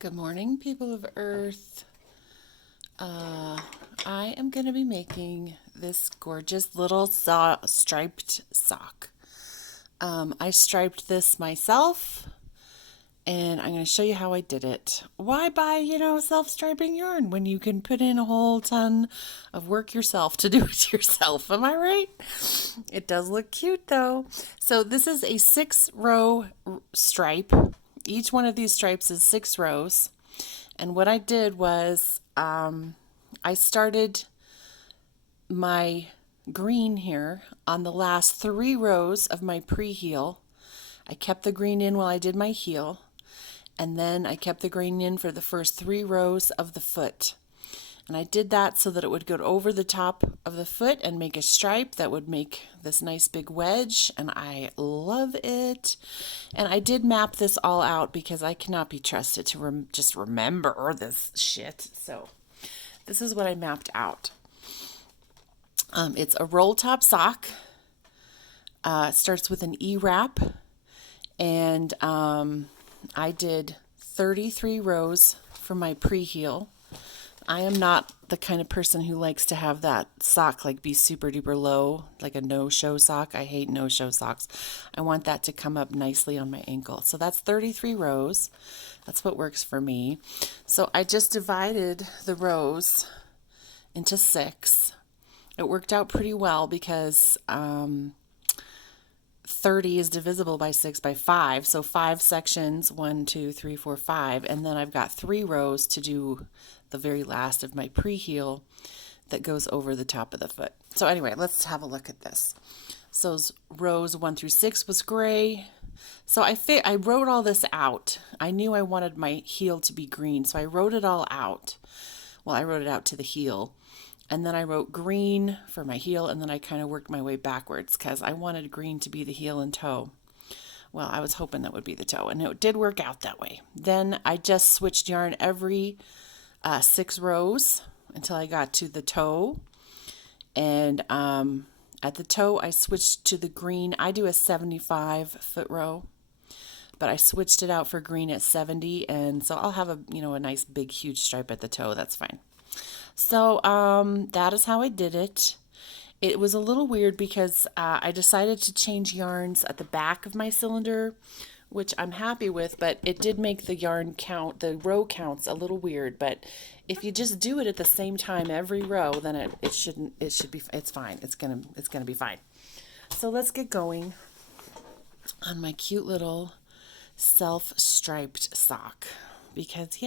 Good morning, people of Earth. I am going to be making this gorgeous little striped sock. I striped this myself, and I'm going to show you how I did it. Why buy, self-striping yarn when you can put in a whole ton of work yourself to do it yourself? Am I right? It does look cute, though. So this is a 6-row stripe. Each one of these stripes is 6 rows. And what I did was I started my green here on the last 3 rows of my pre-heel. I kept the green in while I did my heel, and then I kept the green in for the first 3 rows of the foot. And I did that so that it would go over the top of the foot and make a stripe that would make this nice big wedge, and I love it. And I did map this all out because I cannot be trusted to just remember this shit. So this is what I mapped out. It's a roll top sock. It starts with an E wrap, and I did 33 rows for my pre-heel. I am not the kind of person who likes to have that sock like be super duper low, like a no-show sock. I hate no-show socks. I want that to come up nicely on my ankle. So that's 33 rows. That's what works for me. So I just divided the rows into 6. It worked out pretty well because 30 is divisible by 6 by 5. So 5 sections, 1, 2, 3, 4, 5. And then I've got 3 rows to do the very last of my pre-heel that goes over the top of the foot. So anyway, let's have a look at this. So rows 1 through 6 was gray. So I wrote all this out. I knew I wanted my heel to be green, so I wrote it all out. Well, I wrote it out to the heel. And then I wrote green for my heel, and then I kind of worked my way backwards because I wanted green to be the heel and toe. Well, I was hoping that would be the toe, and it did work out that way. Then I just switched yarn every 6 rows until I got to the toe. And at the toe, I switched to the green. I do a 75 foot row, but I switched it out for green at 70. And so I'll have a nice big huge stripe at the toe. That's fine. So that is how I did it. It was a little weird because I decided to change yarns at the back of my cylinder, which I'm happy with, but it did make the yarn count, the row counts a little weird. But if you just do it at the same time every row, then it's fine. It's gonna be fine. So let's get going on my cute little self-striped sock, because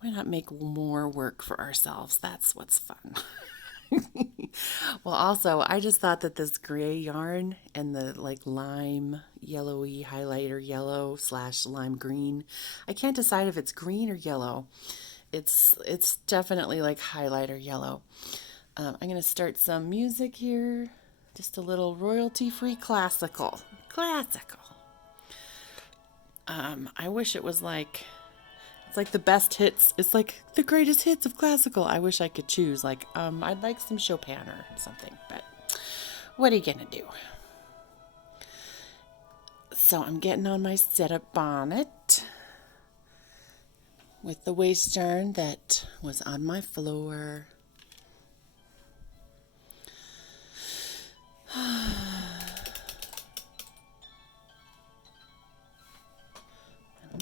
why not make more work for ourselves? That's what's fun. Well, also, I just thought that this gray yarn and the like lime yellowy highlighter yellow / lime green, I can't decide if it's green or yellow. It's definitely like highlighter yellow. I'm going to start some music here. Just a little royalty-free classical. I wish it was like... It's like the best hits. It's like the greatest hits of classical. I wish I could choose. Like, I'd like some Chopin or something, but what are you gonna do? So I'm getting on my setup bonnet with the waist yarn that was on my floor.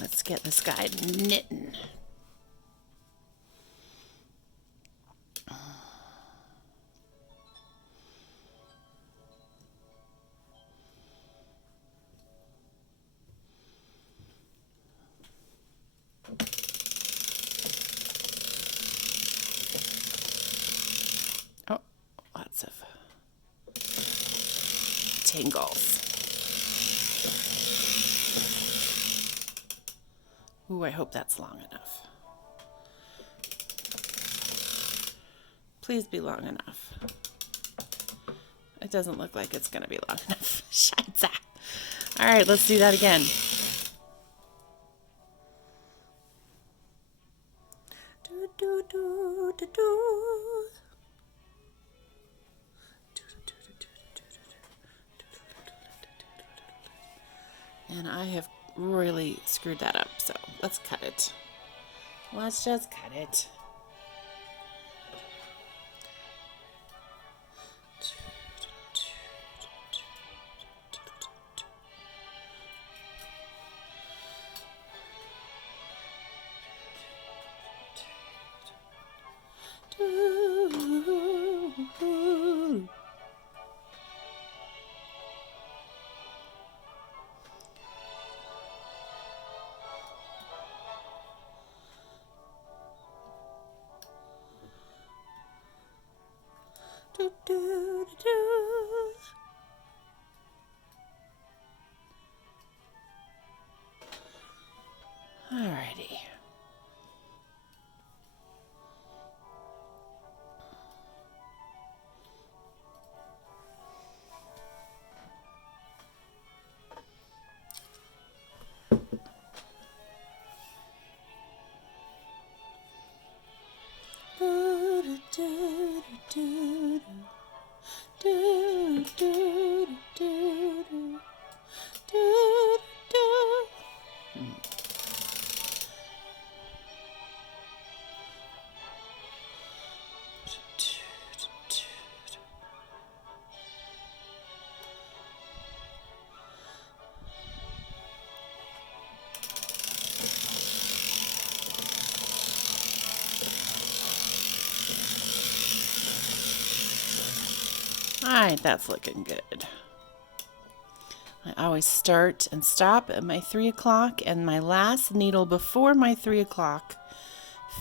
Let's get this guy knitting. Oh, lots of tangles. Ooh, I hope that's long enough. Please be long enough. It doesn't look like it's going to be long enough. Scheiße. All right, let's do that again. And I have really screwed that up, so Let's cut it. Let's just cut it. Alrighty. Alright, that's looking good. I always start and stop at my 3 o'clock, and my last needle before my 3 o'clock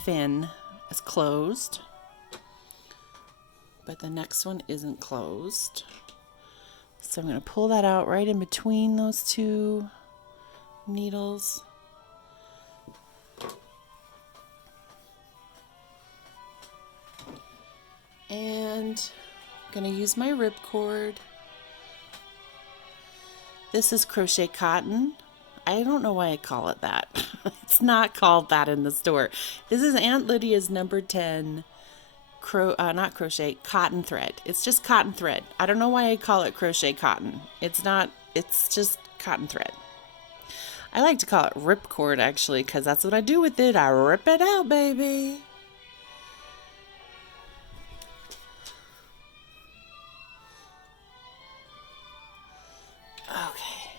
fin is closed, but the next one isn't closed. So I'm going to pull that out right in between those two needles. And I'm going to use my ripcord. This is crochet cotton. I don't know why I call it that. It's not called that in the store. This is Aunt Lydia's number 10 not crochet, cotton thread. It's just cotton thread. I don't know why I call it crochet cotton. It's not, it's just cotton thread. I like to call it ripcord actually, because that's what I do with it. I rip it out, baby. Okay.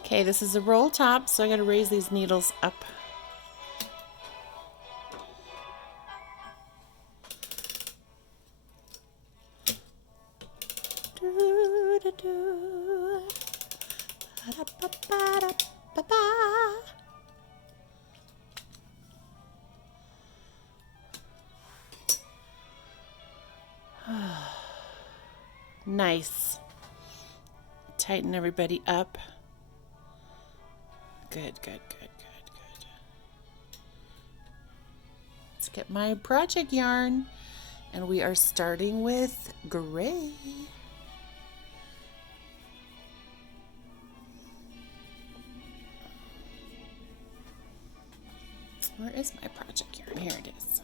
Okay, this is a roll top, so I got to raise these needles up. Nice. Tighten everybody up. Good, good, good, good, good. Let's get my project yarn, and we are starting with gray. Where is my project yarn? Here it is.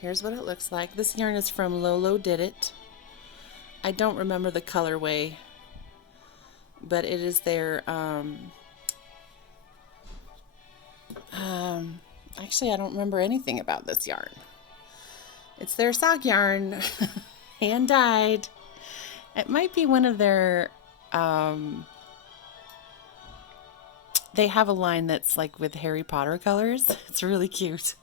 Here's what it looks like. This yarn is from Lolodidit. I don't remember the colorway, but it is their actually I don't remember anything about this yarn. It's their sock yarn, hand dyed. It might be one of their they have a line that's like with Harry Potter colors. It's really cute.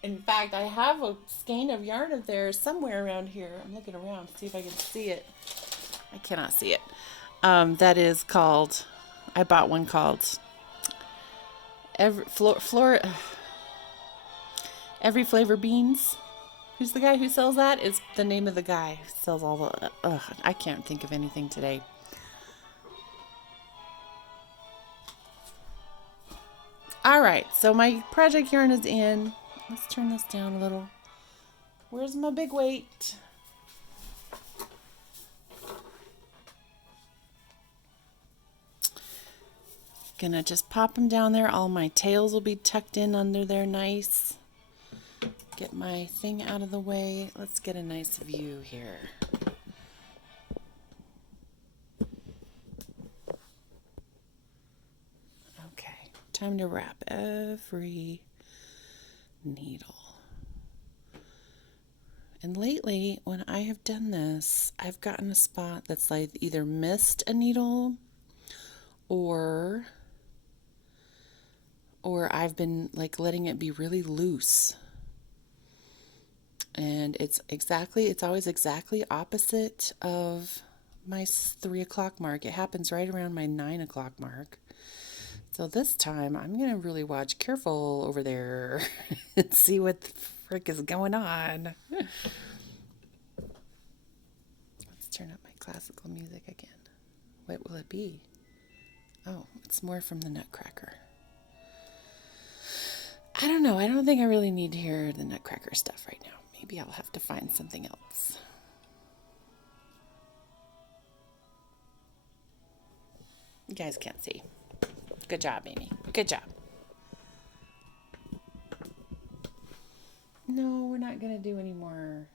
In fact, I have a skein of yarn of theirs somewhere around here. I'm looking around to see if I can see it. I cannot see it. That is called, I bought one called Every Flavor Beans. Who's the guy who sells that? Is the name of the guy who sells all the, I can't think of anything today. All right, so my project yarn is in. Let's turn this down a little. Where's my big weight? Gonna just pop them down there. All my tails will be tucked in under there nice. Get my thing out of the way. Let's get a nice view here. Time to wrap every needle. And lately, when I have done this, I've gotten a spot that's like either missed a needle or I've been like letting it be really loose. And it's always exactly opposite of my 3 o'clock mark. It happens right around my 9 o'clock mark. So this time I'm going to really watch careful over there and see what the frick is going on. Let's turn up my classical music again. What will it be? Oh, it's more from the Nutcracker. I don't know. I don't think I really need to hear the Nutcracker stuff right now. Maybe I'll have to find something else. You guys can't see. Good job, Amy. Good job. No, we're not going to do any more.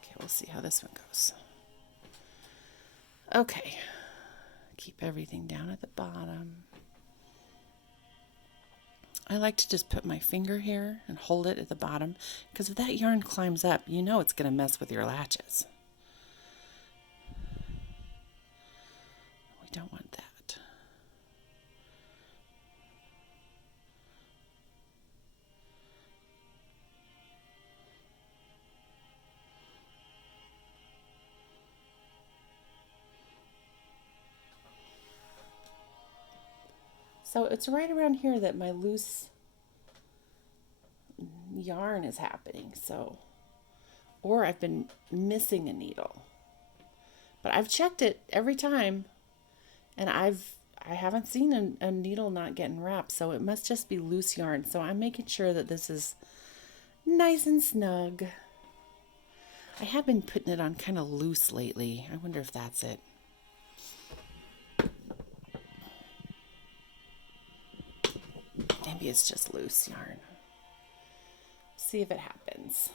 Okay, we'll see how this one goes. Okay. Keep everything down at the bottom. I like to just put my finger here and hold it at the bottom, because if that yarn climbs up, you know it's going to mess with your latches. We don't want that. So it's right around here that my loose yarn is happening. So, or I've been missing a needle. But I've checked it every time, and I haven't seen a needle not getting wrapped. So it must just be loose yarn. So I'm making sure that this is nice and snug. I have been putting it on kind of loose lately. I wonder if that's it. Maybe it's just loose yarn. See if it happens.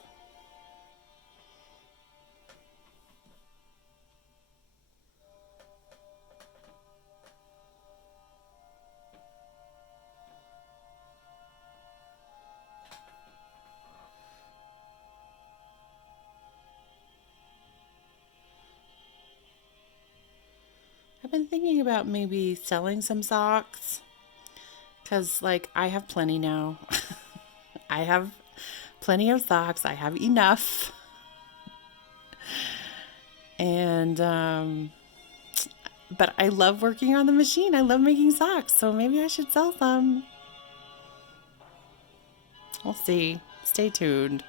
I've been thinking about maybe selling some socks, because like I have plenty now. I have plenty of socks. I have enough. And but I love working on the machine. I love making socks, so maybe I should sell some. We'll see. Stay tuned.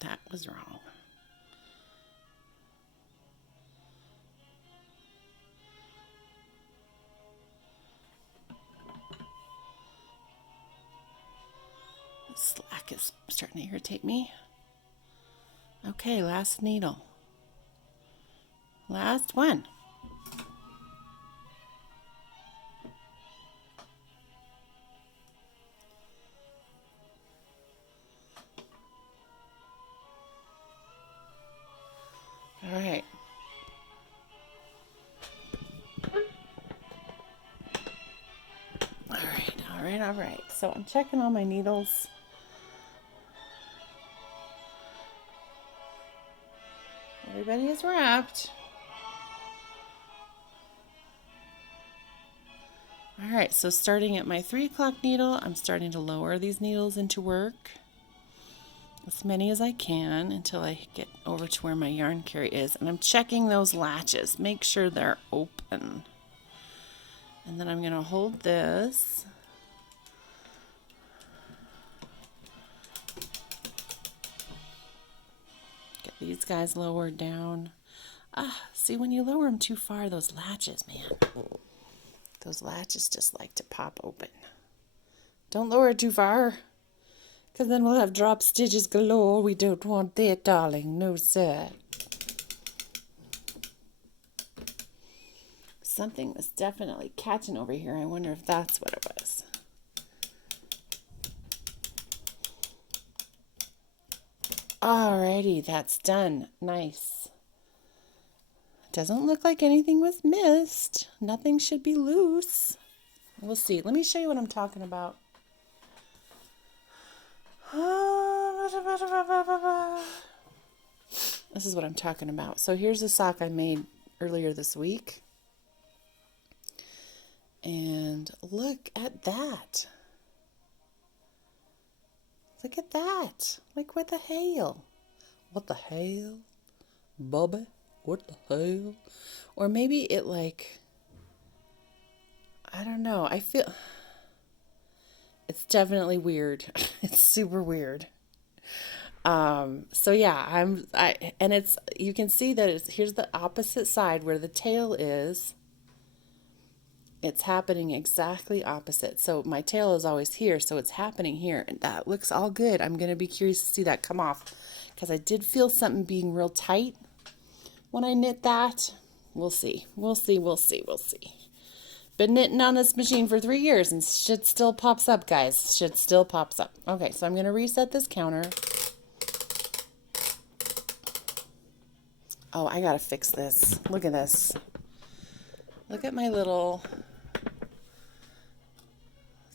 That was wrong. Slack is starting to irritate me. Okay, last needle. Last one. All right. All right. So I'm checking all my needles. Everybody is wrapped. All right, so starting at my 3 o'clock needle, I'm starting to lower these needles into work. As many as I can until I get over to where my yarn carry is. And I'm checking those latches. Make sure they're open. And then I'm going to hold this. Get these guys lowered down. See, when you lower them too far, those latches, man. Those latches just like to pop open. Don't lower it too far, Because then we'll have drop stitches galore. We don't want that, darling. No, sir. Something was definitely catching over here. I wonder if that's what it was. Alrighty, that's done. Nice. Doesn't look like anything was missed. Nothing should be loose. We'll see. Let me show you what I'm talking about. This is what I'm talking about. So here's a sock I made earlier this week. And look at that. Look at that. Like, what the hell? What the hell? Bubba? What the hell? Or maybe it like, I don't know. I feel it's definitely weird. It's super weird. So yeah, and it's, you can see that here's the opposite side where the tail is. It's happening exactly opposite. So my tail is always here, so it's happening here, and that looks all good. I'm going to be curious to see that come off, because I did feel something being real tight when I knit that. We'll see. We'll see. We'll see. We'll see. Been knitting on this machine for 3 years, and shit still pops up, guys. Shit still pops up. Okay, so I'm going to reset this counter. Oh, I got to fix this. Look at this. Look at my little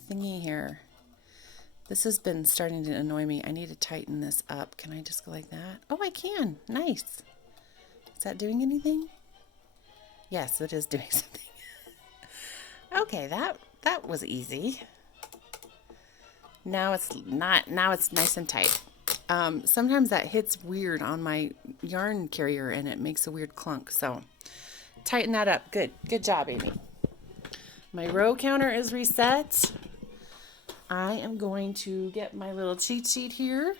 thingy here. This has been starting to annoy me. I need to tighten this up. Can I just go like that? Oh, I can. Nice. Is that doing anything? Yes, it is doing something. Okay, that was easy. Now it's not. Now it's nice and tight. Sometimes that hits weird on my yarn carrier and it makes a weird clunk. So tighten that up. Good. Good job, Amy. My row counter is reset. I am going to get my little cheat sheet here.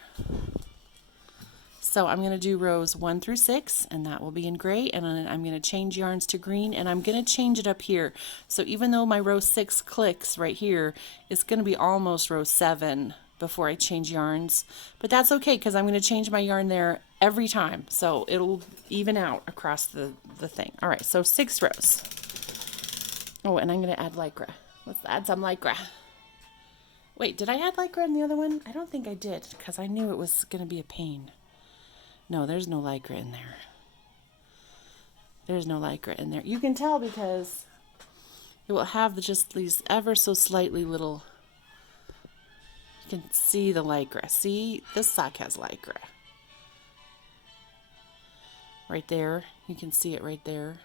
So I'm going to do rows 1 through 6, and that will be in gray, and then I'm going to change yarns to green, and I'm going to change it up here. So even though my row 6 clicks right here, it's going to be almost row 7 before I change yarns. But that's okay, because I'm going to change my yarn there every time. So it'll even out across the thing. All right, so 6 rows. Oh, and I'm going to add lycra. Let's add some lycra. Wait, did I add lycra in the other one? I don't think I did, because I knew it was going to be a pain. No, there's no lycra in there. There's no lycra in there. You can tell because it will have just these ever so slightly little... You can see the lycra. See, this sock has lycra. Right there. You can see it right there.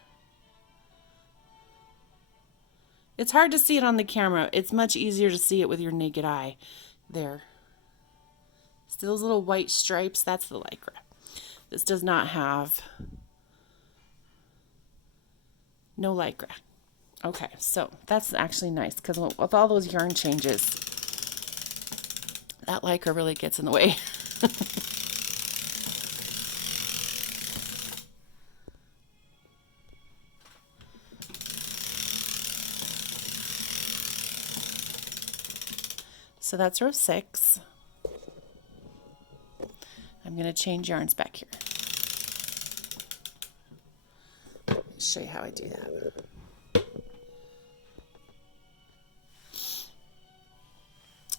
It's hard to see it on the camera. It's much easier to see it with your naked eye. There. See those little white stripes? That's the lycra. This does not have no lycra. Okay, so that's actually nice because with all those yarn changes, that lycra really gets in the way. So that's row 6. I'm going to change yarns back here. Show you how I do that.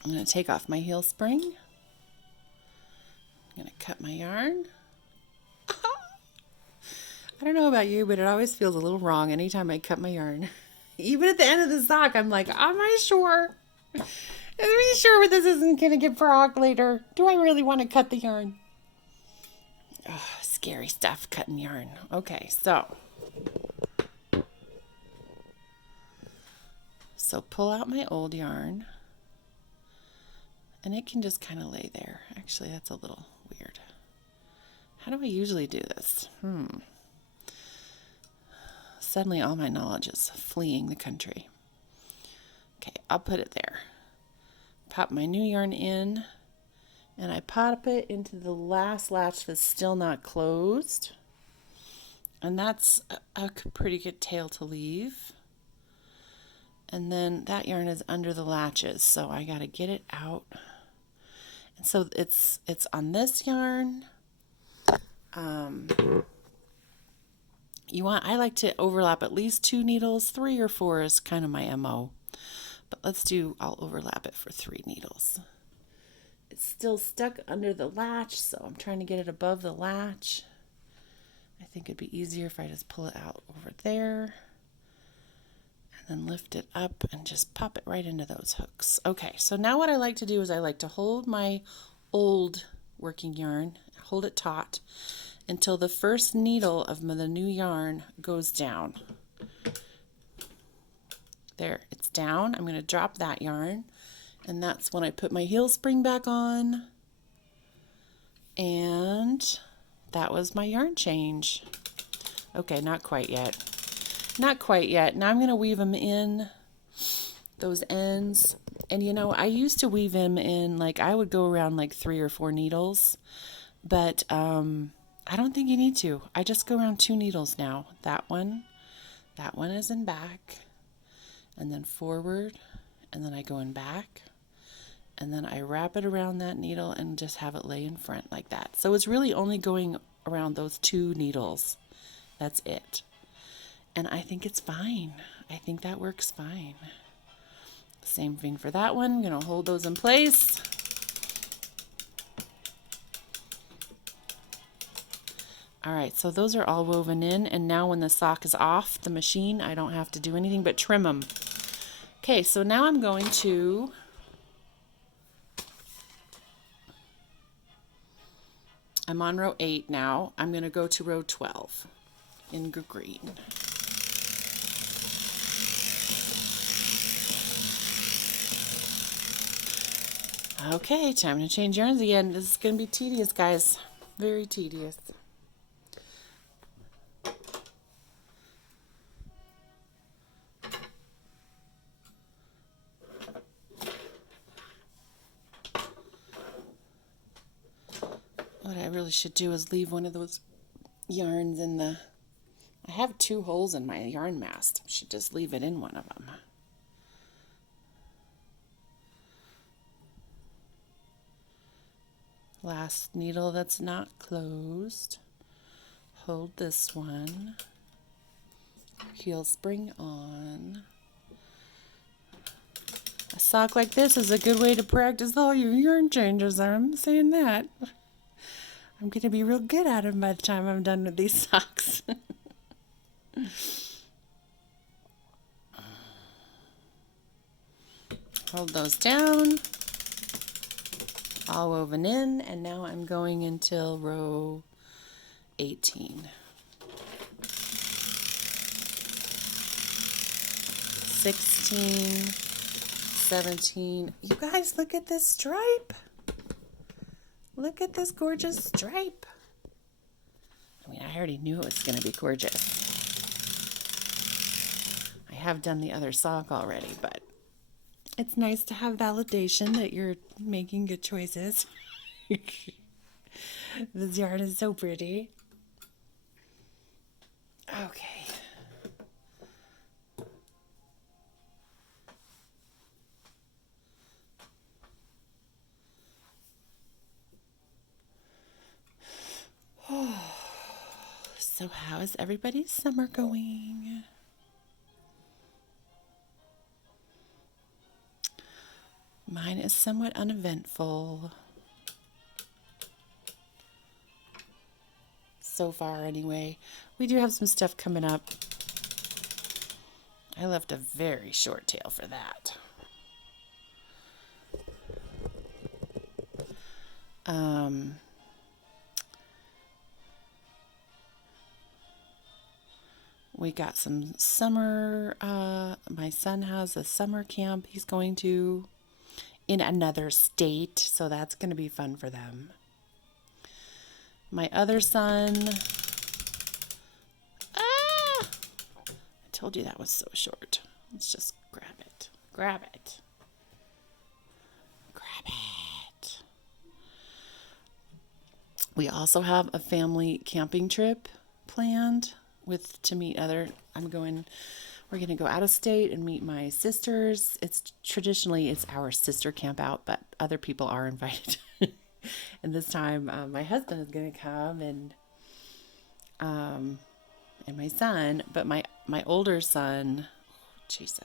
I'm going to take off my heel spring. I'm going to cut my yarn. I don't know about you, but it always feels a little wrong anytime I cut my yarn. Even at the end of the sock, I'm like, am I sure? Are we sure this isn't going to get frog later? Do I really want to cut the yarn? Oh, scary stuff, cutting yarn. Okay, so pull out my old yarn, and it can just kind of lay there. Actually, that's a little weird. How do I usually do this? Suddenly all my knowledge is fleeing the country. Okay, I'll put it there. Pop my new yarn in, and I pop it into the last latch that's still not closed. And that's a pretty good tail to leave. And then that yarn is under the latches, so I got to get it out. And so it's on this yarn. I like to overlap at least 2 needles. 3 or 4 is kind of my MO. But I'll overlap it for 3 needles. It's still stuck under the latch, so I'm trying to get it above the latch. I think it'd be easier if I just pull it out over there and then lift it up and just pop it right into those hooks. Okay, so now what I like to do is I like to hold my old working yarn, hold it taut until the first needle of the new yarn goes down. There, it's down. I'm going to drop that yarn, and that's when I put my heel spring back on. And that was my yarn change. Okay, not quite yet. Not quite yet. Now I'm going to weave them in, those ends. And you know, I used to weave them in, like I would go around like 3 or 4 needles, but I don't think you need to. I just go around 2 needles now. That one is in back, and then forward, and then I go in back, and then I wrap it around that needle and just have it lay in front like that. So it's really only going around those 2 needles. That's it. And I think it's fine. I think that works fine. Same thing for that one. I'm going to hold those in place. All right, so those are all woven in, and now when the sock is off the machine, I don't have to do anything but trim them. Okay, so now I'm going to I'm on row 8 now. I'm going to go to row 12 in green. Okay, time to change yarns again. This is going to be tedious, guys. Very tedious. What I really should do is leave one of those yarns in the... I have 2 holes in my yarn mast. I should just leave it in one of them. Last needle that's not closed. Hold this one. Heel spring on. A sock like this is a good way to practice all your yarn changes. I'm saying that. I'm going to be real good at them by the time I'm done with these socks. Hold those down. All woven in, and now I'm going until row 18. 16, 17. You guys, look at this stripe. Look at this gorgeous stripe. I mean, I already knew it was going to be gorgeous. I have done the other sock already, but it's nice to have validation that you're making good choices. This yarn is so pretty. Okay. So how is everybody's summer going? Mine is somewhat uneventful. So far, anyway. We do have some stuff coming up. I left a very short tail for that. We got some summer, my son has a summer camp he's going to in another state, so that's going to be fun for them. My other son, I told you that was so short. Let's just grab it. Grab it. Grab it. We also have a family camping trip planned to meet other, we're going to go out of state and meet my sisters. It's traditionally, it's our sister camp out, but other people are invited. And this time, my husband is going to come and my son, but my older son, Jesus,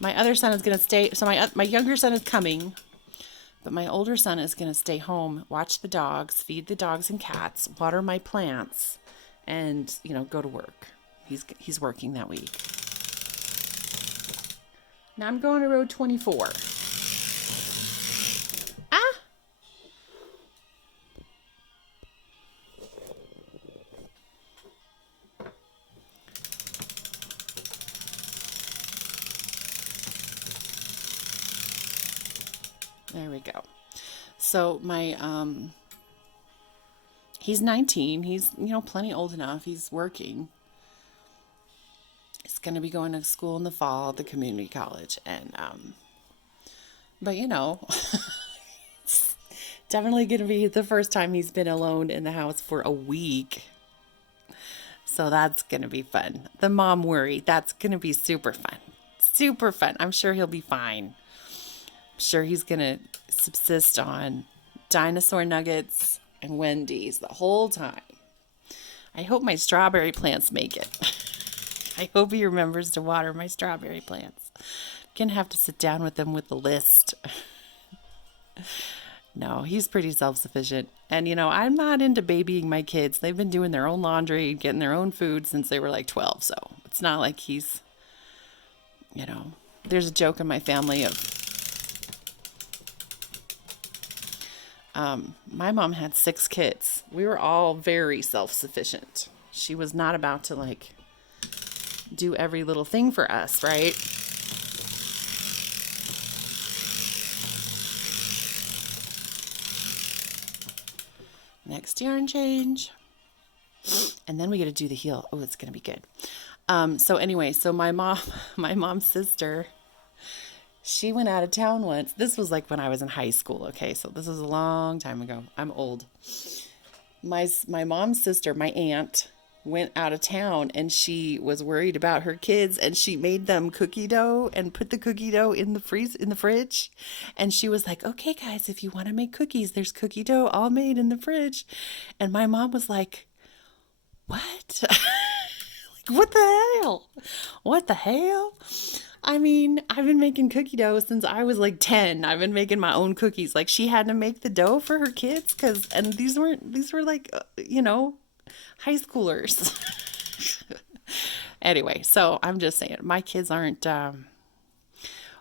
my other son is going to stay. So my younger son is coming, but my older son is going to stay home, watch the dogs, feed the dogs and cats, water my plants, and go to work. He's working that week. Now I'm going to row 24. There we go. So he's 19. He's, plenty old enough. He's working. He's going to be going to school in the fall at the community college. And, but it's definitely going to be the first time he's been alone in the house for a week. So that's going to be fun. The mom worry. That's going to be super fun. Super fun. I'm sure he'll be fine. I'm sure he's going to subsist on dinosaur nuggets and Wendy's the whole time. I hope my strawberry plants make it. I hope he remembers to water my strawberry plants. I'm going to have to sit down with him with the list. No, he's pretty self-sufficient. And, I'm not into babying my kids. They've been doing their own laundry, getting their own food since they were like 12. So it's not like he's, there's a joke in my family of, my mom had 6 kids. We were all very self-sufficient. She was not about to do every little thing for us, right? Next yarn change. And then we get to do the heel. Oh, it's going to be good. So anyway, my mom's sister, she went out of town once. This was like when I was in high school. Okay. So this was a long time ago. I'm old. My mom's sister, my aunt, went out of town and she was worried about her kids and she made them cookie dough and put the cookie dough in the fridge. And she was like, okay, guys, if you want to make cookies, there's cookie dough all made in the fridge. And my mom was like, what? What the hell? What the hell? I mean, I've been making cookie dough since I was like 10. I've been making my own cookies. Like she had to make the dough for her kids and these were like, high schoolers. Anyway, so I'm just saying my kids aren't,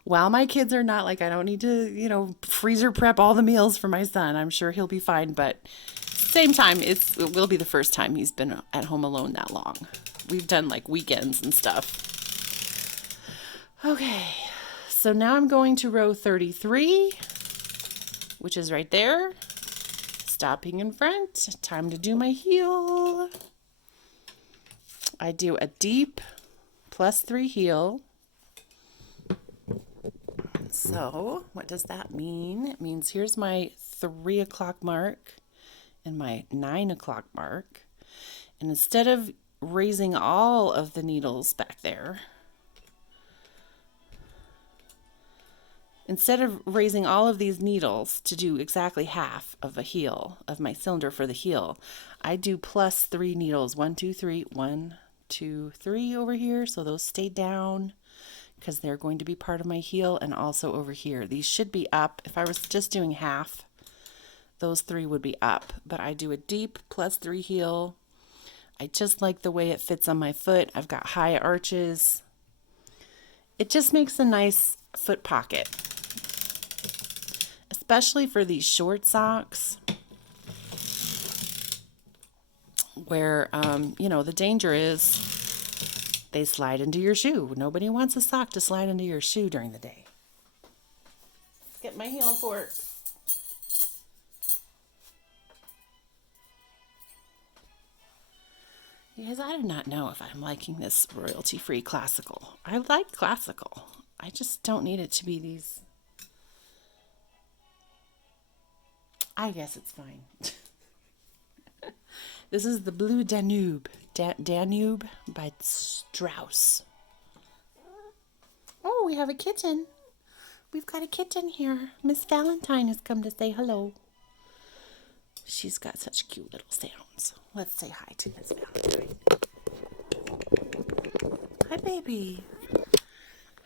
while my kids are not like, I don't need to, freezer prep all the meals for my son. I'm sure he'll be fine. But same time, it will be the first time he's been at home alone that long. We've done like weekends and stuff. Okay, so now I'm going to row 33, which is right there. Stopping in front. Time to do my heel. I do a deep +3 heel. So what does that mean? It means here's my 3 o'clock mark and my 9 o'clock mark. And instead of raising all of the needles back there, instead of raising all of these needles to do exactly half of a heel of my cylinder for the heel, I do +3 needles. 1, 2, 3, 1, 2, 3 over here. So those stay down because they're going to be part of my heel, and also over here. These should be up. If I was just doing half, those 3 would be up, but I do a deep +3 heel. I just like the way it fits on my foot. I've got high arches. It just makes a nice foot pocket, especially for these short socks where, the danger is they slide into your shoe. Nobody wants a sock to slide into your shoe during the day. Let's get my heel fork. Because I do not know if I'm liking this royalty-free classical. I like classical. I just don't need it to be these. I guess it's fine. This is the Blue Danube. Danube by Strauss. Oh, we have a kitten. we've got a kitten here. Miss Valentine has come to say hello. She's got such cute little sounds. Let's say hi to Miss Valentine. Hi, baby.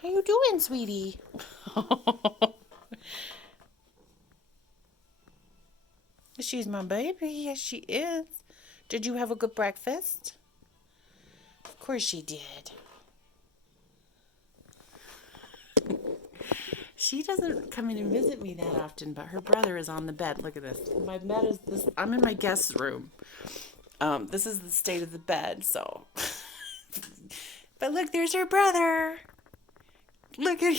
How you doing, sweetie? She's my baby. Yes, she is. Did you have a good breakfast? Of course she did. She doesn't come in and visit me that often, but her brother is on the bed. Look at this. My bed is this. I'm in my guest room. This is the state of the bed, so. But look, there's her brother. Look at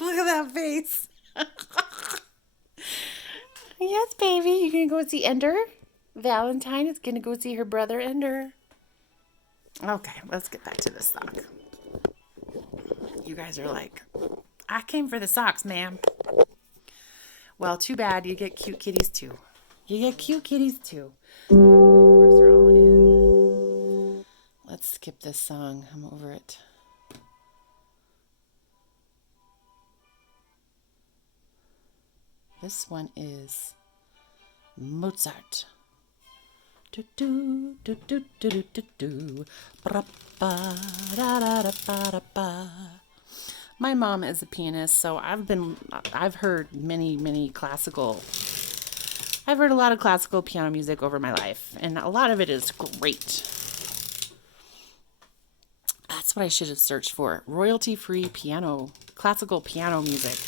look at that face. Yes, baby. You gonna go see Ender? Valentine is gonna go see her brother Ender. Okay, let's get back to the sock. You guys are like, I came for the socks, ma'am. Well, too bad. You get cute kitties too. You get cute kitties too. Uniforms are all in. Let's skip this song. I'm over it. This one is Mozart. Do do do do do do do do. Ba ba da da da ba da ba. My mom is a pianist, so I've heard I've heard a lot of classical piano music over my life, and a lot of it is great. That's what I should have searched for. Royalty-free classical piano music.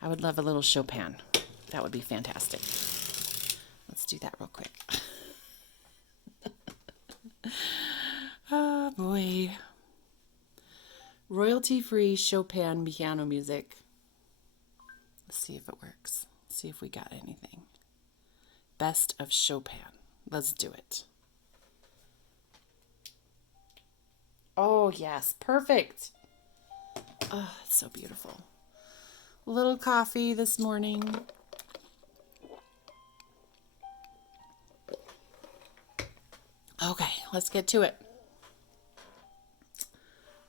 I would love a little Chopin. That would be fantastic. Let's do that real quick. Oh boy. Royalty-free Chopin piano music. Let's see if it works. Let's see if we got anything. Best of Chopin. Let's do it. Oh, yes. Perfect. Oh, it's so beautiful. A little coffee this morning. Okay, let's get to it.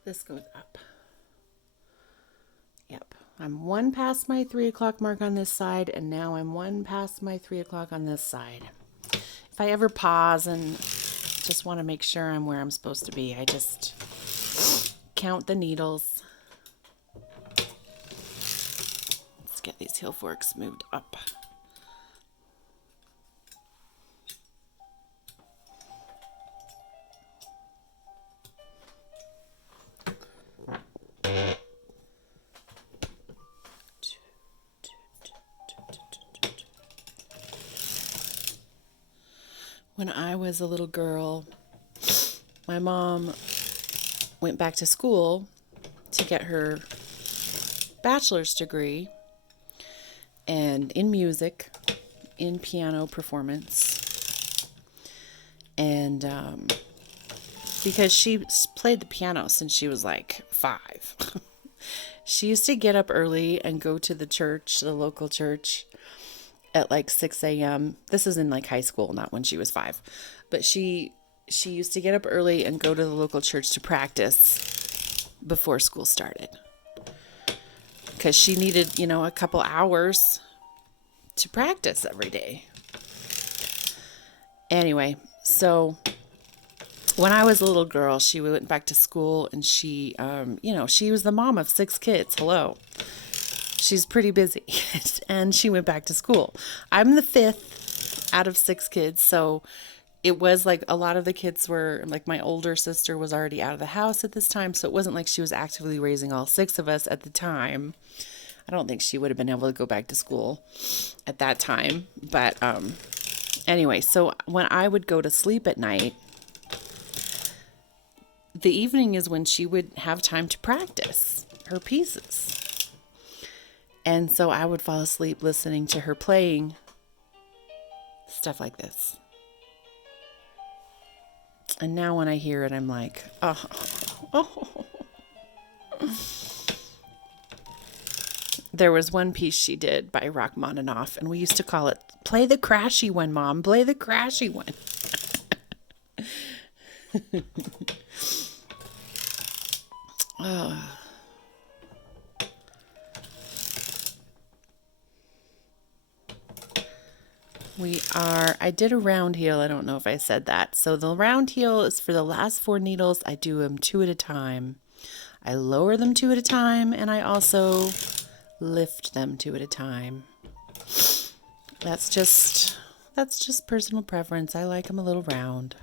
This goes up. Yep. I'm one past my 3 o'clock mark on this side, and now I'm one past my 3 o'clock on this side. If I ever pause and just want to make sure I'm where I'm supposed to be, I just count the needles. Let's get these heel forks moved up. When I was a little girl, my mom went back to school to get her bachelor's degree and in music, in piano performance. And because she played the piano since she was like 5. She used to get up early and go to the church, the local church, at like 6 a.m. This is in like high school, not when she was 5. But she used to get up early and go to the local church to practice before school started. Because she needed, a couple hours to practice every day. Anyway, so when I was a little girl, she went back to school and she was the mom of 6 kids. Hello. She's pretty busy, and she went back to school. I'm the 5th out of 6 kids, so it was like a lot of the kids were, like my older sister was already out of the house at this time, so it wasn't like she was actively raising all 6 of us at the time. I don't think she would have been able to go back to school at that time, but anyway, so when I would go to sleep at night, the evening is when she would have time to practice her pieces. And so I would fall asleep listening to her playing stuff like this. And now when I hear it, I'm like, oh. There was one piece she did by Rachmaninoff, and we used to call it, play the crashy one, Mom, play the crashy one. I did a round heel. I don't know if I said that. So the round heel is for the last 4 needles. I do them 2 at a time. I lower them 2 at a time, and I also lift them 2 at a time. That's just personal preference. I like them a little round.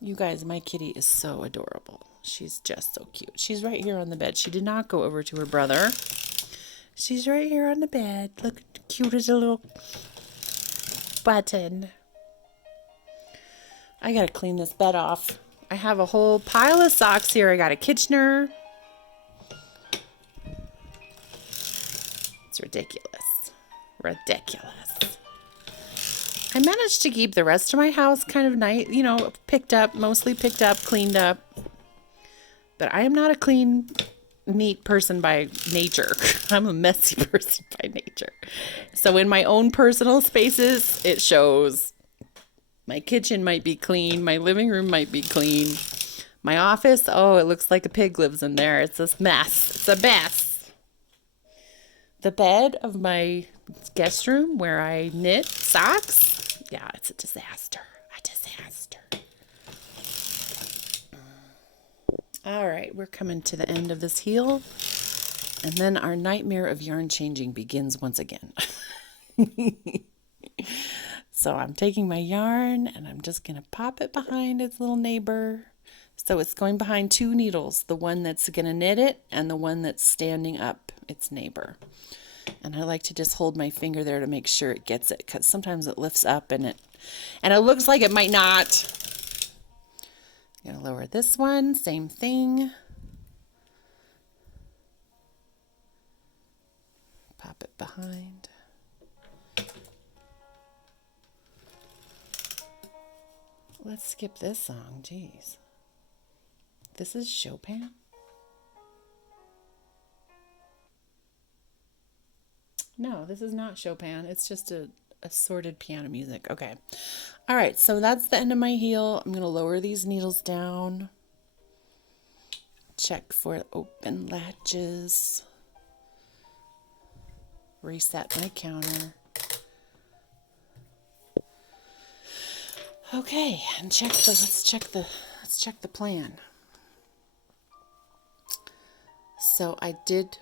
You guys, my kitty is so adorable. She's just so cute. She's right here on the bed. She did not go over to her brother. She's right here on the bed. Look, cute as a little button. I gotta clean this bed off. I have a whole pile of socks here. I got a Kitchener. It's ridiculous. Ridiculous. I managed to keep the rest of my house kind of nice, you know, mostly picked up, cleaned up. But I am not a clean, neat person by nature. I'm a messy person by nature. So in my own personal spaces, it shows. My kitchen might be clean. My living room might be clean. My office, oh, it looks like a pig lives in there. It's a mess. It's a mess. The bed of my guest room where I knit socks, yeah, it's a disaster. A disaster. All right, we're coming to the end of this heel. And then our nightmare of yarn changing begins once again. So I'm taking my yarn and I'm just going to pop it behind its little neighbor. So it's going behind 2 needles, the one that's going to knit it and the one that's standing up its neighbor. And I like to just hold my finger there to make sure it gets it, because sometimes it lifts up and it looks like it might not. I'm going to lower this one, same thing. Pop it behind. Let's skip this song, jeez. This is Chopin? No, this is not Chopin. It's just a assorted piano music. Okay. All right, so that's the end of my heel. I'm going to lower these needles down. Check for open latches. Reset my counter. Okay, and let's check the plan. So I did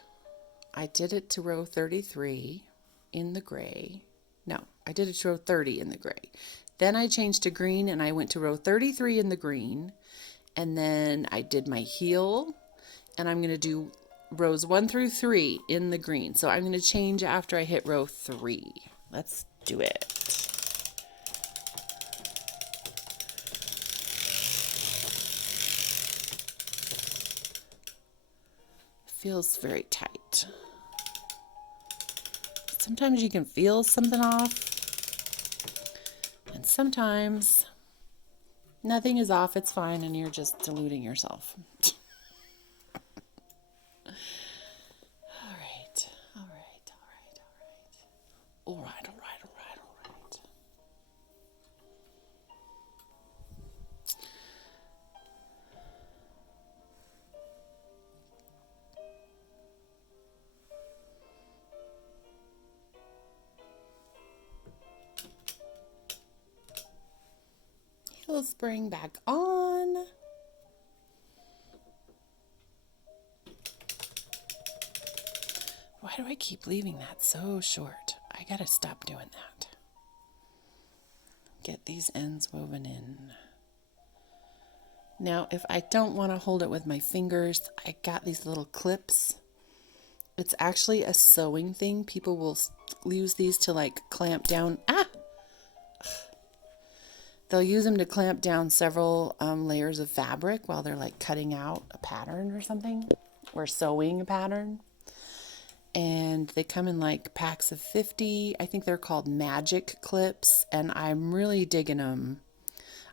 it to row 33 in the gray. No, I did it to row 30 in the gray. Then I changed to green and I went to row 33 in the green. And then I did my heel and I'm going to do rows 1 through 3 in the green. So I'm going to change after I hit row 3. Let's do it. Feels very tight. Sometimes you can feel something off, and sometimes nothing is off, it's fine, and you're just deluding yourself. All right. Heel spring back on. Why do I keep leaving that so short? I gotta stop doing that. Get these ends woven in. Now, if I don't want to hold it with my fingers, I got these little clips. It's actually a sewing thing. People will use these to like clamp down. They'll use them to clamp down several layers of fabric while they're like cutting out a pattern or something, or sewing a pattern. And they come in like packs of 50. I think they're called magic clips, and I'm really digging them.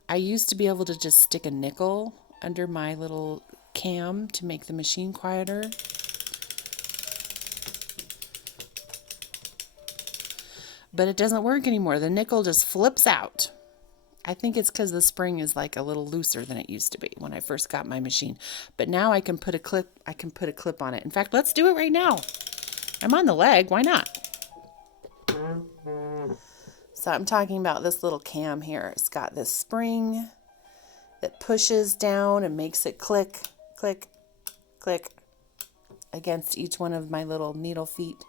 I used to be able to just stick a nickel under my little cam to make the machine quieter. But it doesn't work anymore. The nickel just flips out. I think it's because the spring is like a little looser than it used to be when I first got my machine. But now I can put a clip on it. In fact, let's do it right now. I'm on the leg. Why not? So I'm talking about this little cam here. It's got this spring that pushes down and makes it click, click, click against each one of my little needle feet.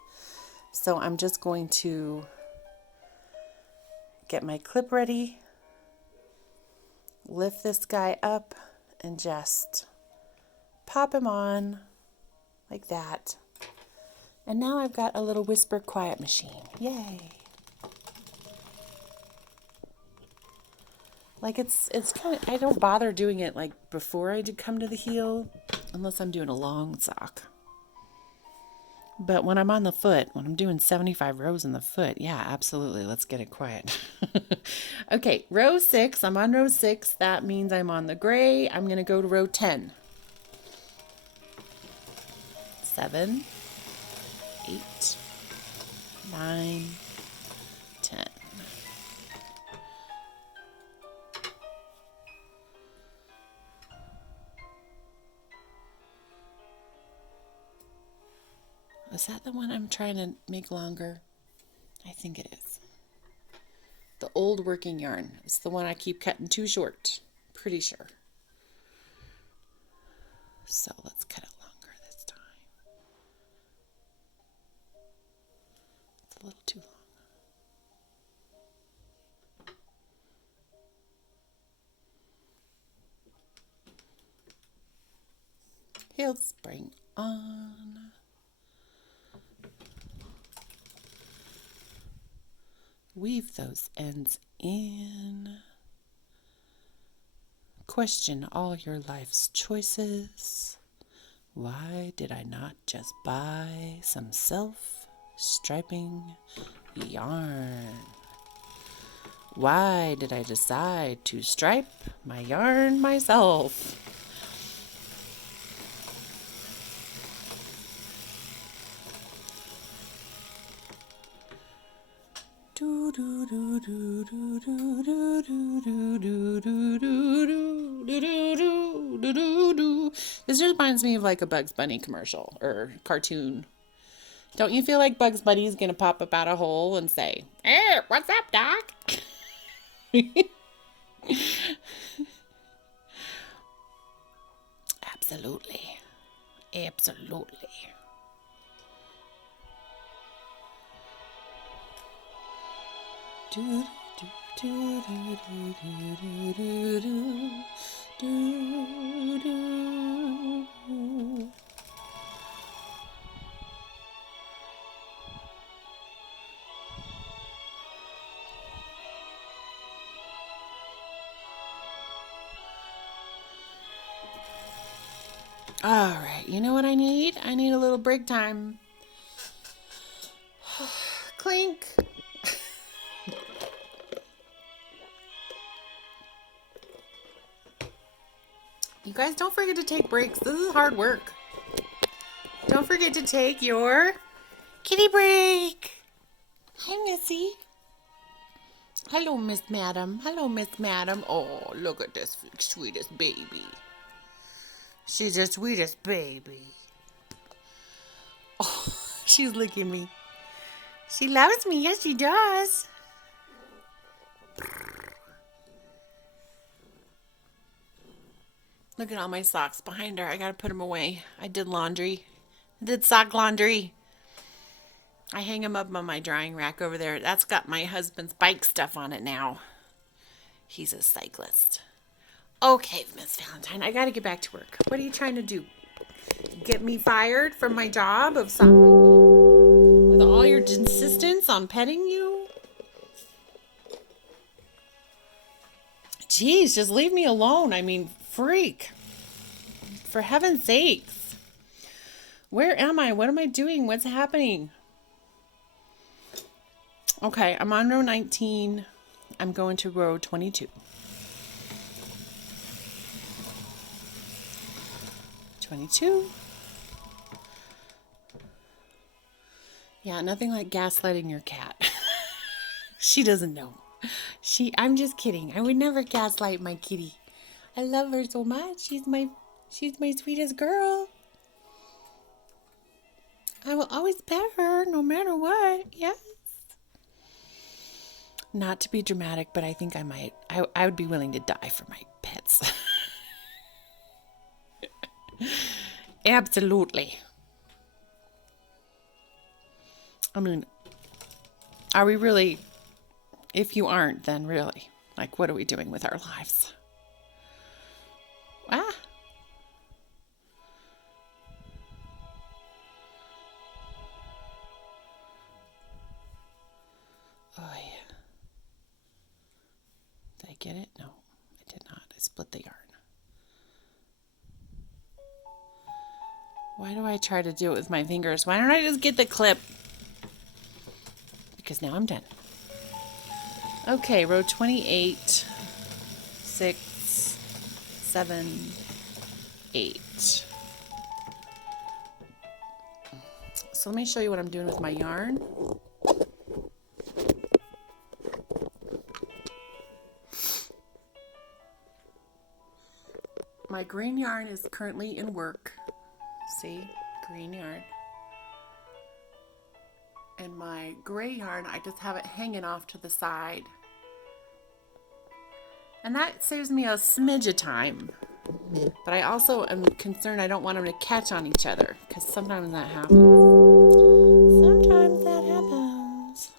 So I'm just going to get my clip ready, lift this guy up, and just pop him on like that. And now I've got a little whisper quiet machine. Yay! Like it's kind of, I don't bother doing it like before I come to the heel, unless I'm doing a long sock. But when I'm on the foot, when I'm doing 75 rows in the foot, yeah, absolutely, let's get it quiet. Okay, row 6, I'm on row 6. That means I'm on the gray. I'm going to go to row 10. 7, 8, 9, 10. Is that the one I'm trying to make longer? I think it is. The old working yarn. It's the one I keep cutting too short. Pretty sure. So let's cut it longer this time. It's a little too long. Heel spring on. Weave those ends in. Question all your life's choices. Why did I not just buy some self-striping yarn? Why did I decide to stripe my yarn myself? This reminds me of like a Bugs Bunny commercial or cartoon. Don't you feel like Bugs Bunny is gonna pop up out a hole and say, "Hey, what's up, Doc?" Absolutely. Absolutely. Do, do, do, do, do, do, do, do, do, do. All right, you know what I need? I need a little break time. Clink. You guys don't forget to take breaks. This is hard work. Don't forget to take your kitty break. Hi, Missy. Hello, Miss Madam. Hello, Miss Madam. Oh, look at this sweetest baby. She's the sweetest baby. Oh, she's licking me. She loves me. Yes, she does. Look at all my socks behind her. I gotta put them away. I did laundry. I did sock laundry. I hang them up on my drying rack over there. That's got my husband's bike stuff on it now. He's a cyclist. Okay, Miss Valentine, I gotta get back to work. What are you trying to do? Get me fired from my job of sock making? With all your insistence on petting you? Jeez, just leave me alone. I mean, freak. For heaven's sakes. Where am I? What am I doing? What's happening? Okay, I'm on row 19. I'm going to row 22. 22. Yeah, nothing like gaslighting your cat. She doesn't know. I'm just kidding. I would never gaslight my kitty. I love her so much. She's my sweetest girl. I will always pet her no matter what. Yes. Not to be dramatic, but I think I would be willing to die for my pets. Absolutely. I mean, are we really, if you aren't, then really, like, what are we doing with our lives? Ah. Oh, yeah. Did I get it? No, I did not. I split the yarn. Why do I try to do it with my fingers? Why don't I just get the clip? Because now I'm done. Okay, row 28, 6, 7, 8. So let me show you what I'm doing with my yarn. My green yarn is currently in work. See, green yarn. And my gray yarn, I just have it hanging off to the side. And that saves me a smidge of time. But I also am concerned I don't want them to catch on each other, because sometimes that happens. Sometimes that happens.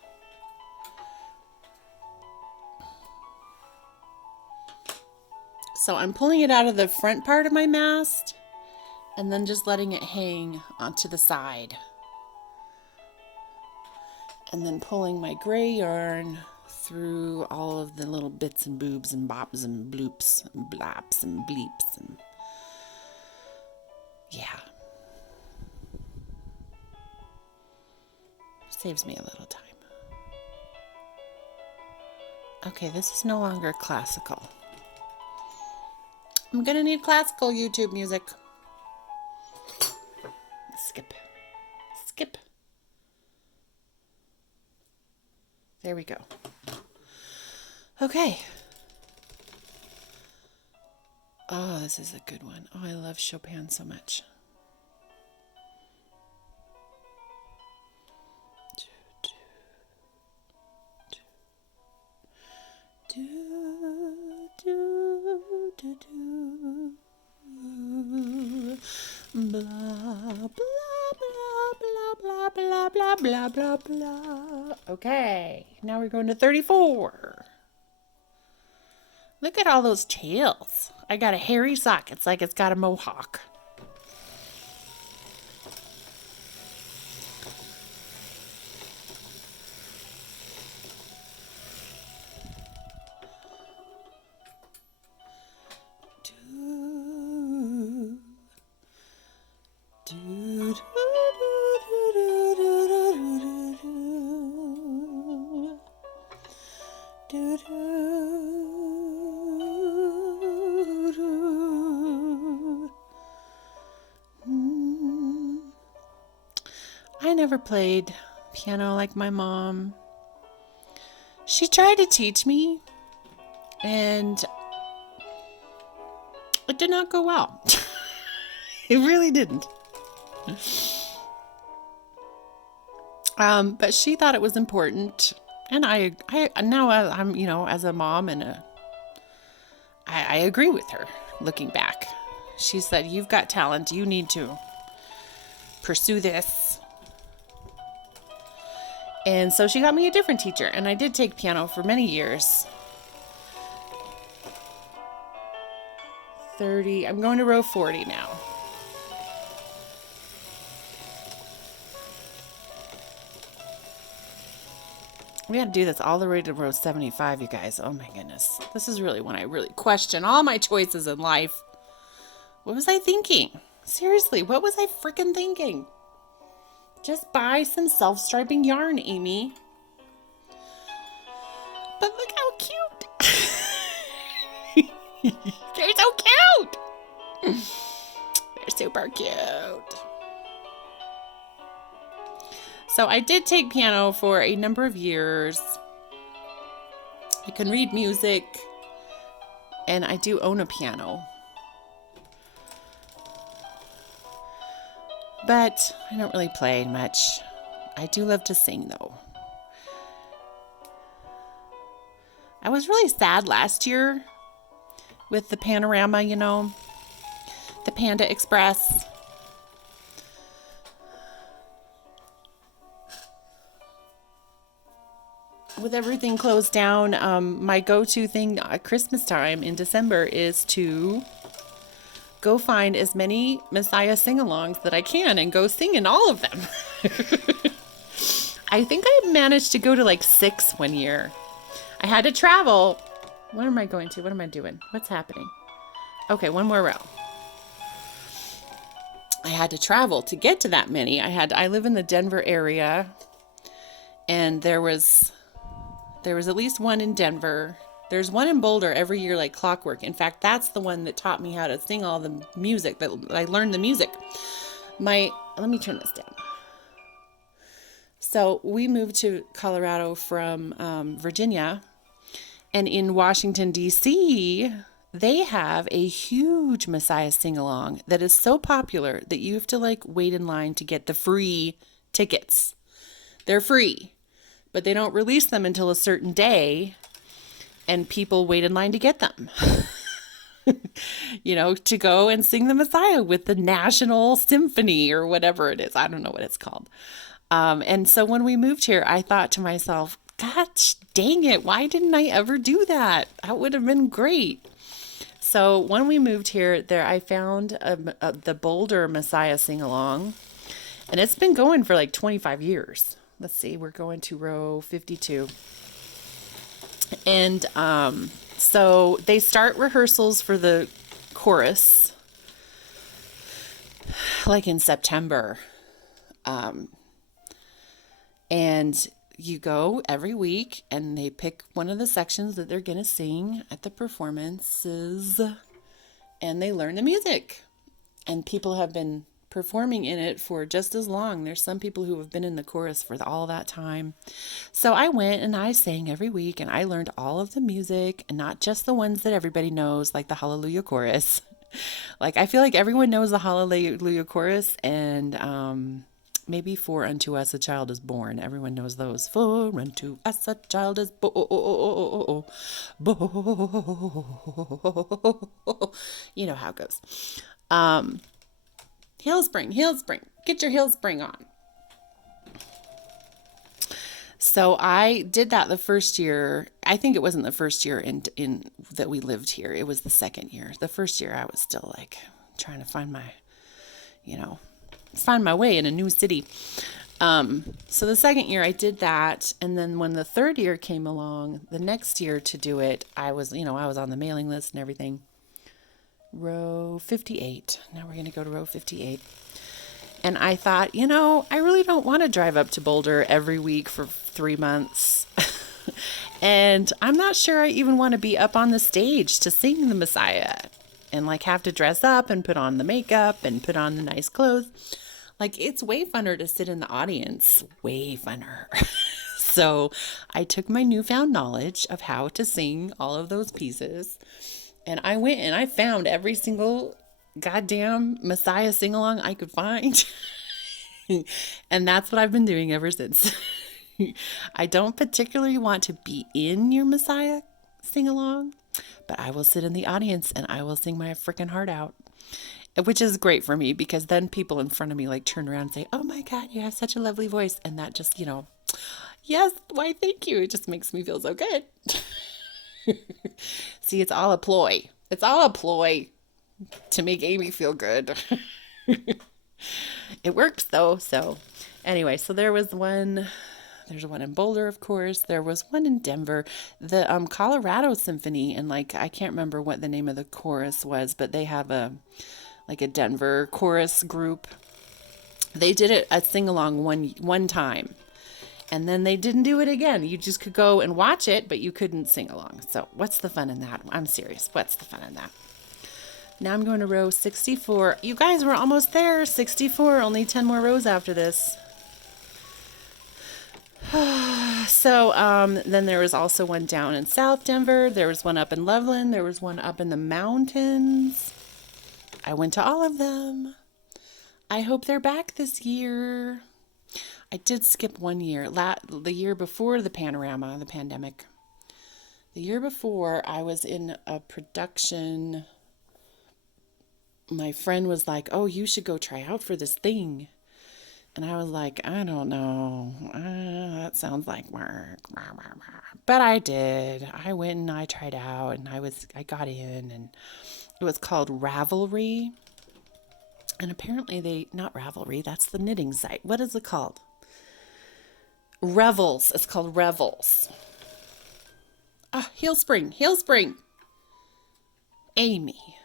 So I'm pulling it out of the front part of my mast and then just letting it hang onto the side. And then pulling my gray yarn through all of the little bits and boobs and bops and bloops and blaps and bleeps and yeah. Saves me a little time. Okay, this is no longer classical. I'm gonna need classical YouTube music. Skip. Skip. There we go. Okay. Oh, this is a good one. Oh, I love Chopin so much. Blah, blah, blah, blah, blah, blah, blah, blah, blah. Okay, now we're going to 34. Look at all those tails. I got a hairy sock. It's like it's got a mohawk. I never played piano like my mom. She tried to teach me, and it did not go well. It really didn't. But she thought it was important, and I now I'm, as a mom and I agree with her. Looking back, she said, "You've got talent. You need to pursue this." And so she got me a different teacher, and I did take piano for many years. 30. I'm going to row 40 now. We got to do this all the way to row 75, you guys. Oh my goodness. This is really when I really question all my choices in life. What was I thinking? Seriously, what was I freaking thinking? Just buy some self-striping yarn, Amy. But look how cute. They're so cute. They're super cute. So I did take piano for a number of years. I can read music, and I do own a piano. But I don't really play much. I do love to sing, though. I was really sad last year with the panorama, the Panda Express. With everything closed down, my go-to thing at Christmas time in December is to go find as many Messiah sing-alongs that I can and go sing in all of them. I think I managed to go to like 6 one year. I had to travel. What am I going to? What am I doing? What's happening? Okay, one more row. I had to travel to get to that many. I live in the Denver area, and there was at least one in Denver. There's one in Boulder every year, like clockwork. In fact, that's the one that taught me how to sing all the music, that I learned the music. Let me turn this down. So we moved to Colorado from Virginia, and in Washington, D.C., they have a huge Messiah sing-along that is so popular that you have to like wait in line to get the free tickets. They're free, but they don't release them until a certain day, and people wait in line to get them. To go and sing the Messiah with the National Symphony or whatever it is. I don't know what it's called. And so when we moved here, I thought to myself, gosh, dang it, why didn't I ever do that? That would have been great. So when we moved here, I found the Boulder Messiah sing-along, and it's been going for like 25 years. Let's see, we're going to row 52. And so they start rehearsals for the chorus like in September. And you go every week, and they pick one of the sections that they're going to sing at the performances, and they learn the music. And people have been performing in it for just as long. There's some people who have been in the chorus for all that time. So I went and I sang every week, and I learned all of the music, and not just the ones that everybody knows, like the Hallelujah chorus. Like, I feel like everyone knows the Hallelujah chorus, and maybe For Unto Us a Child is Born. Everyone knows those. For unto us a child is born. You know how it goes. Heel spring, get your heel spring on. So I did that the first year. I think it wasn't the first year in that we lived here. It was the second year. The first year I was still like trying to find my way in a new city. So the second year I did that. And then when the third year came along, the next year to do it, I was on the mailing list and everything. Row 58. Now we're going to go to row 58. And I thought, I really don't want to drive up to Boulder every week for 3 months. And I'm not sure I even want to be up on the stage to sing the Messiah and like have to dress up and put on the makeup and put on the nice clothes. Like, it's way funner to sit in the audience. Way funner. So I took my newfound knowledge of how to sing all of those pieces, and I went and I found every single goddamn Messiah sing-along I could find. And that's what I've been doing ever since. I don't particularly want to be in your Messiah sing-along, but I will sit in the audience and I will sing my freaking heart out. Which is great for me, because then people in front of me like turn around and say, "Oh my God, you have such a lovely voice." And that just, yes, why, thank you. It just makes me feel so good. See, it's all a ploy. It's all a ploy to make Amy feel good. It works though. So anyway, so there's one in Boulder, of course. There was one in Denver, the Colorado Symphony. And like, I can't remember what the name of the chorus was, but they have a Denver chorus group. They did a sing-along one time, and then they didn't do it again. You just could go and watch it, but you couldn't sing along. So what's the fun in that? I'm serious. What's the fun in that? Now I'm going to row 64. You guys were almost there. 64, only 10 more rows after this. So then there was also one down in South Denver. There was one up in Loveland. There was one up in the mountains. I went to all of them. I hope they're back this year. I did skip one year, the year before the pandemic. The year before, I was in a production. My friend was like, oh, you should go try out for this thing. And I was like, I don't know. That sounds like work. But I did. I went and I tried out and I got in, and it was called Ravelry. And apparently not Ravelry, that's the knitting site. What is it called? Revels. It's called Revels. Ah, Heel Spring. Amy.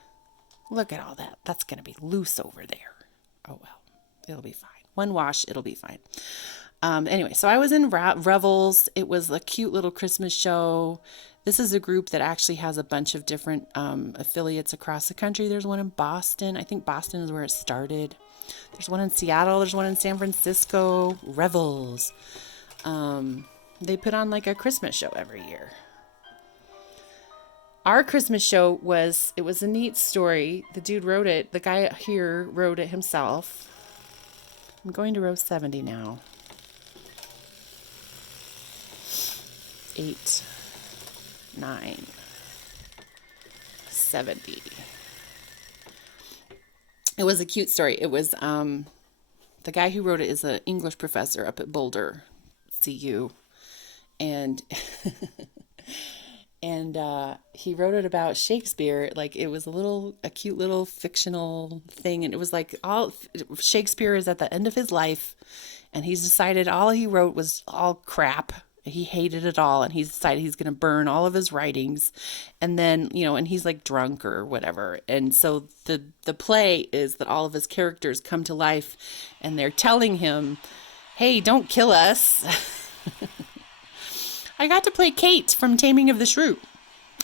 Look at all that. That's going to be loose over there. Oh, well. It'll be fine. One wash, it'll be fine. Anyway, so I was in Revels. It was a cute little Christmas show. This is a group that actually has a bunch of different affiliates across the country. There's one in Boston. I think Boston is where it started. There's one in Seattle. There's one in San Francisco. Revels. They put on like a Christmas show every year. Our Christmas show was a neat story. The dude wrote it. The guy here wrote it himself. I'm going to row 70 now. 8, 9, 70. It was a cute story. It was the guy who wrote it is an English professor up at Boulder CU, and he wrote it about Shakespeare. Like, it was a cute little fictional thing, and it was like all Shakespeare is at the end of his life, and he's decided all he wrote was all crap. He hated it all, and he decided he's going to burn all of his writings, and then, and he's like drunk or whatever. And so the play is that all of his characters come to life, and they're telling him, hey, don't kill us. I got to play Kate from Taming of the Shrew.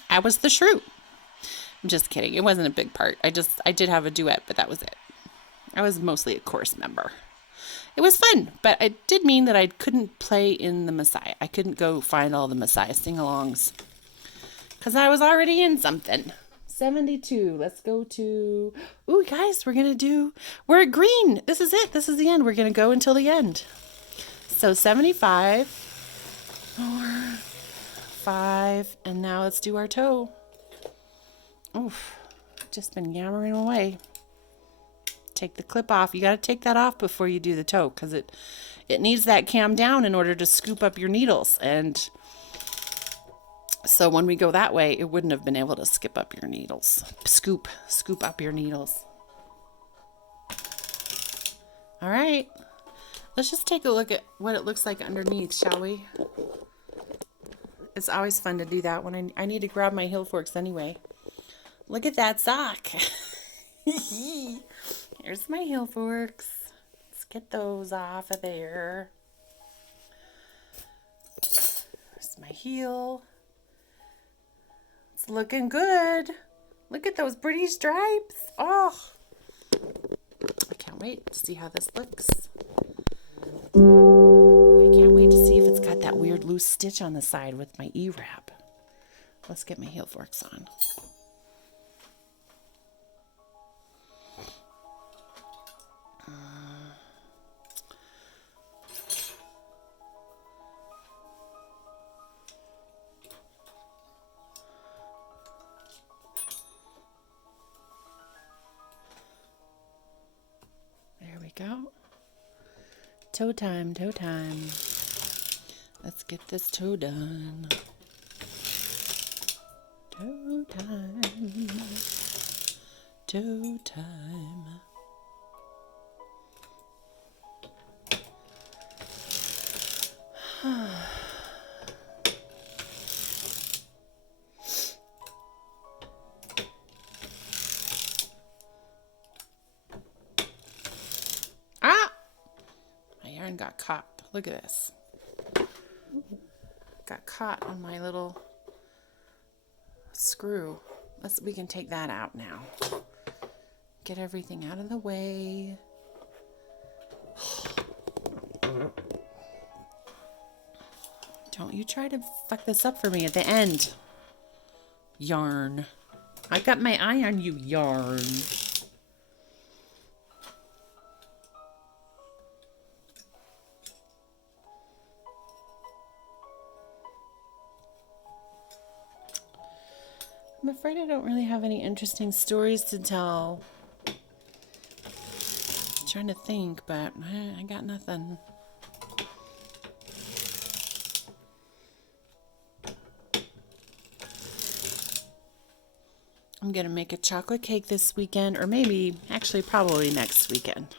I was the shrew. I'm just kidding. It wasn't a big part. I did have a duet, but that was it. I was mostly a chorus member. It was fun, but it did mean that I couldn't play in the Messiah. I couldn't go find all the Messiah sing-alongs because I was already in something. 72. Let's go to... Ooh, guys, we're at green. This is it. This is the end. We're going to go until the end. So 75, 4, 5, and now let's do our toe. Oof, just been yammering away. Take the clip off. You got to take that off before you do the toe, because it needs that cam down in order to scoop up your needles. And so when we go that way, it wouldn't have been able to skip up your needles. Scoop up your needles. All right. Let's just take a look at what it looks like underneath, shall we? It's always fun to do that when I need to grab my heel forks anyway. Look at that sock. Here's my heel forks. Let's get those off of there. There's my heel. It's looking good. Look at those pretty stripes. Oh, I can't wait to see how this looks. Ooh, I can't wait to see if it's got that weird loose stitch on the side with my E-wrap. Let's get my heel forks on. There we go. Toe time, toe time. Let's get this toe done. Toe time. Toe time. Got caught. Look at this. Got caught on my little screw. We can take that out now. Get everything out of the way. Don't you try to fuck this up for me at the end. Yarn. I got my eye on you, yarn. I'm afraid I don't really have any interesting stories to tell. I'm trying to think, but I got nothing. I'm going to make a chocolate cake this weekend, or maybe, actually, probably next weekend.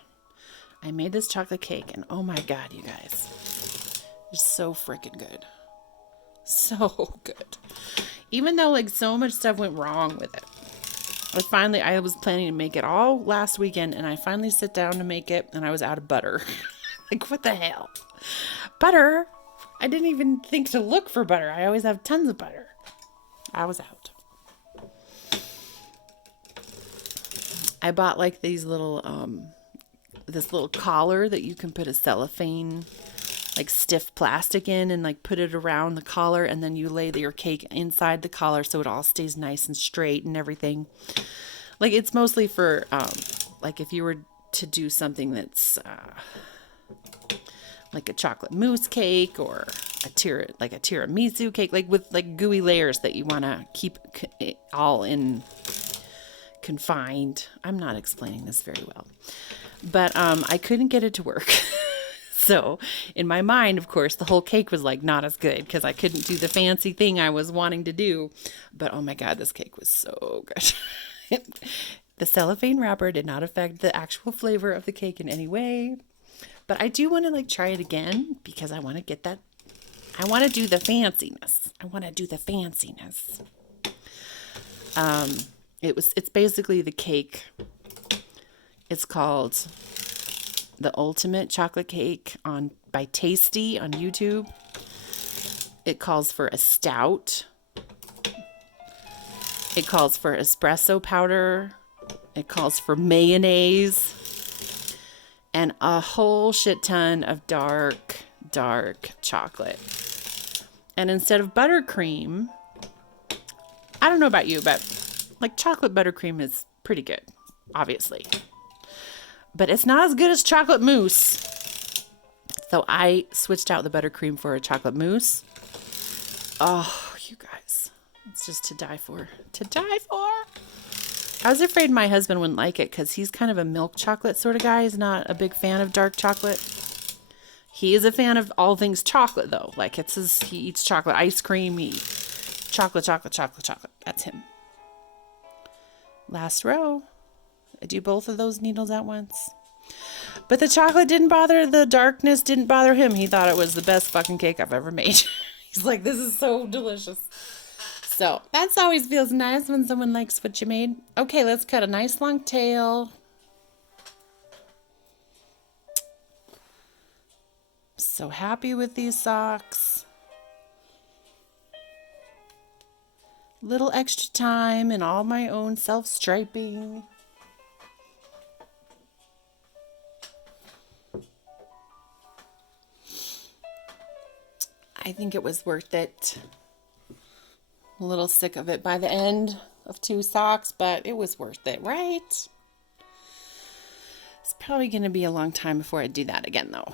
I made this chocolate cake, and oh my God, you guys. It's so freaking good. So good. Even though, like, so much stuff went wrong with it. I was planning to make it all last weekend, and I finally sit down to make it, and I was out of butter. Like, what the hell? Butter? I didn't even think to look for butter. I always have tons of butter. I was out. I bought like these little, this little collar that you can put a cellophane, like stiff plastic in, and like put it around the collar, and then you lay your cake inside the collar so it all stays nice and straight and everything. Like, it's mostly for, like if you were to do something that's like a chocolate mousse cake or a tiramisu cake, like with like gooey layers that you want to keep all in confined. I'm not explaining this very well, but I couldn't get it to work. So in my mind, of course, the whole cake was like not as good because I couldn't do the fancy thing I was wanting to do. But oh my God, this cake was so good. The cellophane wrapper did not affect the actual flavor of the cake in any way. But I do want to like try it again because I want to get that. I want to do the fanciness. It's basically the cake. It's called The Ultimate Chocolate Cake by Tasty on YouTube. It calls for a stout. It calls for espresso powder. It calls for mayonnaise and a whole shit ton of dark chocolate. And instead of buttercream, I don't know about you, but like chocolate buttercream is pretty good, obviously. But it's not as good as chocolate mousse. So I switched out the buttercream for a chocolate mousse. Oh, you guys. It's just to die for. I was afraid my husband wouldn't like it because he's kind of a milk chocolate sort of guy. He's not a big fan of dark chocolate. He is a fan of all things chocolate, though. Like, he eats chocolate ice cream. Chocolate. That's him. Last row. I do both of those needles at once. But the darkness didn't bother him. He thought it was the best fucking cake I've ever made. He's like, this is so delicious. So that always feels nice when someone likes what you made. Okay, let's cut a nice long tail. So happy with these socks. Little extra time and all my own self-striping. I think it was worth it. A little sick of it by the end of 2 socks, but it was worth it, right? It's probably going to be a long time before I do that again, though.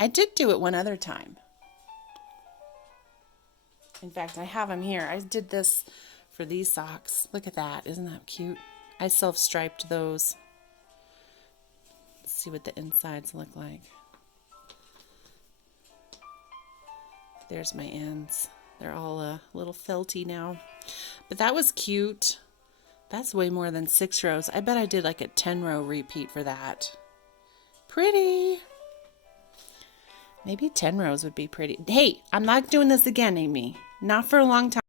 I did do it one other time. In fact, I have them here. I did this for these socks. Look at that. Isn't that cute? I self-striped those. Let's see what the insides look like. There's my ends. They're all a little felty now. But that was cute. That's way more than 6 rows. I bet I did like a 10-row repeat for that. Pretty. Maybe 10 rows would be pretty. Hey, I'm not doing this again, Amy. Not for a long time.